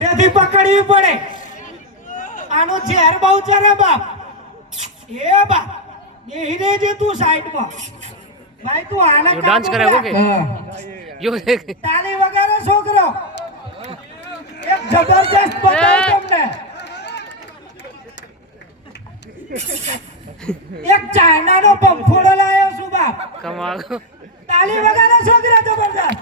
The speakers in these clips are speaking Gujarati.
તેથી પકડવી પડે. આનો ઝેર બહુ ચરે બાપ. એ બાપ બેહી રહેજે તું સાઈડમાં. ભાઈ તું આને ડાન્સ કરે ઓકે યો તાલી વગાડો છોકરો. એક જબરજસ્ત બતાવું તમને. એક ચાઇનાનો પંખોડો લાવ્યો છું બાપ. કમાલ. તાલી વગાડો છોકરા જબરજસ્ત.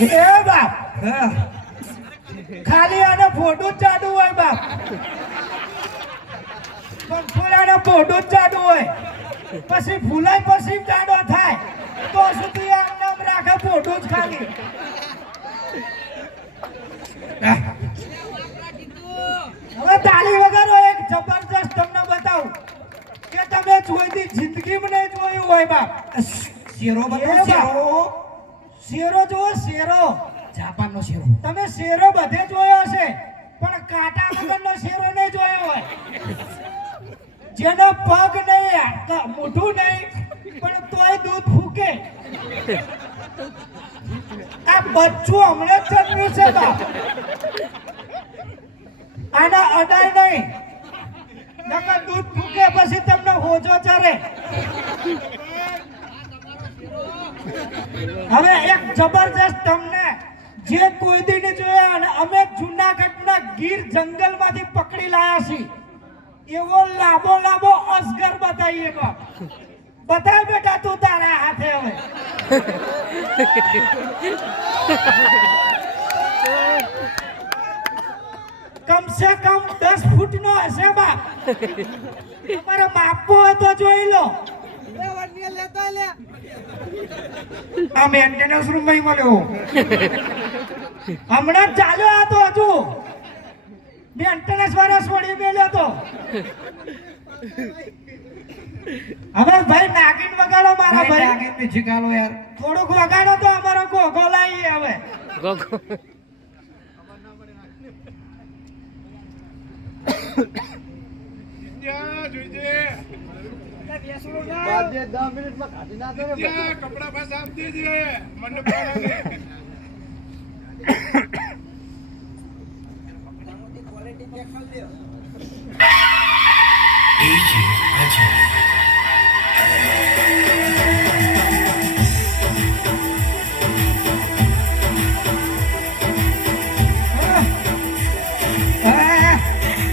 એ બાપ ખાલી આને ફોટો જ ચાડવું હોય બાપ. પંખોડાનો ફોટો જ ચાડવું હોય. પછી ફૂલાય પછી ચાડો થાય તો સુધી આમ નામ રાખે ફોટો જ ખાલી. હવે તાળી વગાડો. એક જબરજસ્ત તમને બતાવું કે તમે જોઈતી જિંદગીમાં નહીં જોયું હોય બાપ. શેરો બતાવો શેરો. શેરો જુઓ શેરો. જાપાનનો શેરો. તમે શેરો બધે જોયો હશે પણ કાંટા વગરનો શેરો નહીં જોયો હોય. જેનો પગ નહીં મોઢું નહીં પણ તોય દૂધ ફૂકે. આ બચ્ચું હમણાં જ જન્મ્યું છે બાપ. આના અડાય નહીં નકર દૂધ ફૂકે પછી તમને હોજો ચરે. હવે એક જબરજસ્ત તમને જે કોઈ દી ને જોયા અને અમે જૂનાગઢના ગીર જંગલમાંથી પકડી લાયા છીએ એવો લાંબો લાંબો અજગર બતાવીએ બાપ. બતાવ બેટા તું તારા હાથે. હવે કમ સે કમ 10 ફૂટનો હશે બાપ. તમારે માપવો હોય તો જોઈ લો. આ મેન્ટેનન્સ રૂમ માં મળ્યો. હમણાં જ ચાલ્યો આ તો હજુ મેન્ટેનન્સ વાળા છોડી મેલ્યો તો. હવે ભાઈ નાગિન વગાડો મારા ભાઈ. નાગિન ને શીખાલો યાર. થોડુંક વગાડો તો અમારો ગોગો લાવીએ હવે. ગોગો કપડા પાસ આપતી છે મંડપ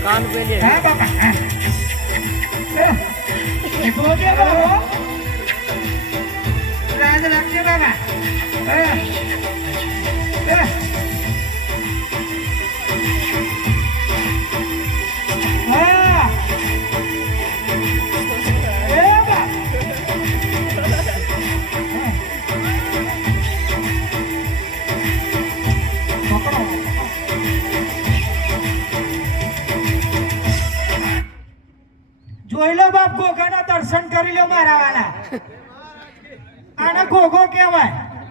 કાન पे ले હા બાપા. બોલે બાબો. રાજ રાખજે બાબા. જોઈ લો બાપ. ગોગાના દર્શન કરી લો મારા વાલા. આને ગોગો કહેવાય.